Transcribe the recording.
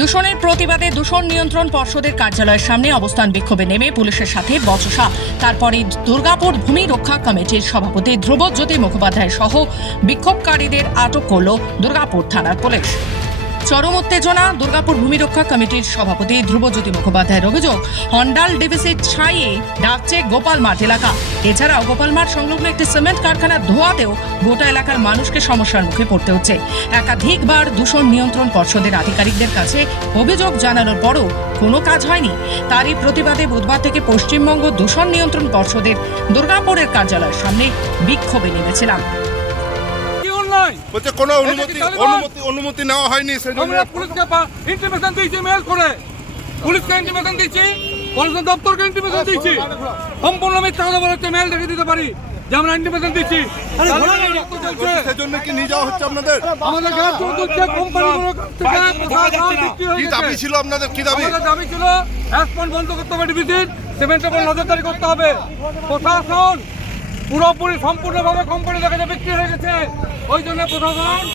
দূষণের প্রতিবাদে দূষণ নিয়ন্ত্রণ পর্ষদের কার্যালয়ের সামনে অবস্থান বিক্ষোভে নেমে পুলিশের সাথে বচসা। তারপরে দুর্গাপুর ভূমি রক্ষা কমিটির সভাপতি ধ্রুবজ্যোতি মুখোপাধ্যায় সহ বিক্ষোভকারীদের আটক করল দুর্গাপুর থানার পুলিশ। চরম উত্তেজনা। দুর্গাপুর ভূমি রক্ষা কমিটির সভাপতি ধ্রুবজ্যোতি মুখোপাধ্যায়ের অভিযোগ, হন্ডাল ডিভিসির ছাইয়ে ডাকছে গোপাল মাঠ এলাকা। এছাড়াও গোপাল মাঠ সংলগ্ন একটি সিমেন্ট কারখানার ধোঁয়াতেও গোটা এলাকার মানুষকে সমস্যার মুখে পড়তে হচ্ছে। একাধিকবার দূষণ নিয়ন্ত্রণ পর্ষদের আধিকারিকদের কাছে অভিযোগ জানানোর পরও কোনো কাজ হয়নি। তারই প্রতিবাদে বুধবার থেকে পশ্চিমবঙ্গ দূষণ নিয়ন্ত্রণ পর্ষদের দুর্গাপুরের কার্যালয়ের সামনে বিক্ষোভে নেমেছিলাম। বলছে কোনো অনুমতি নেওয়া হয়নি। আমরা পুলিশকে ইনফরমেশন দিয়েছি, মেল করে পুলিশকে ইনফরমেশন দিয়েছি, পরিষদ দপ্তরকে ইনফরমেশন দিয়েছি। সম্পূর্ণ মিথ্যা কথা বলে মেল দেখে দিতে পারি যে আমরা ইনফরমেশন দিচ্ছি। সেজন্য কি নিয়ে যাওয়া হচ্ছে আপনাদের? আমাদের গাছ চলছে, কোম্পানিগুলো কি দাবি ছিল আপনাদের? কি দাবি? আমাদের দাবি ছিল অ্যাসপন্ড বন্ধ করতে হবে, ডিভিসির সিমেন্টের উপর নজরদারি করতে হবে। প্রশাসন পুরোপুরি সম্পূর্ণভাবে কোম্পানি দেখা বিক্রি হয়ে গেছে, ওই জন্য প্রশাসন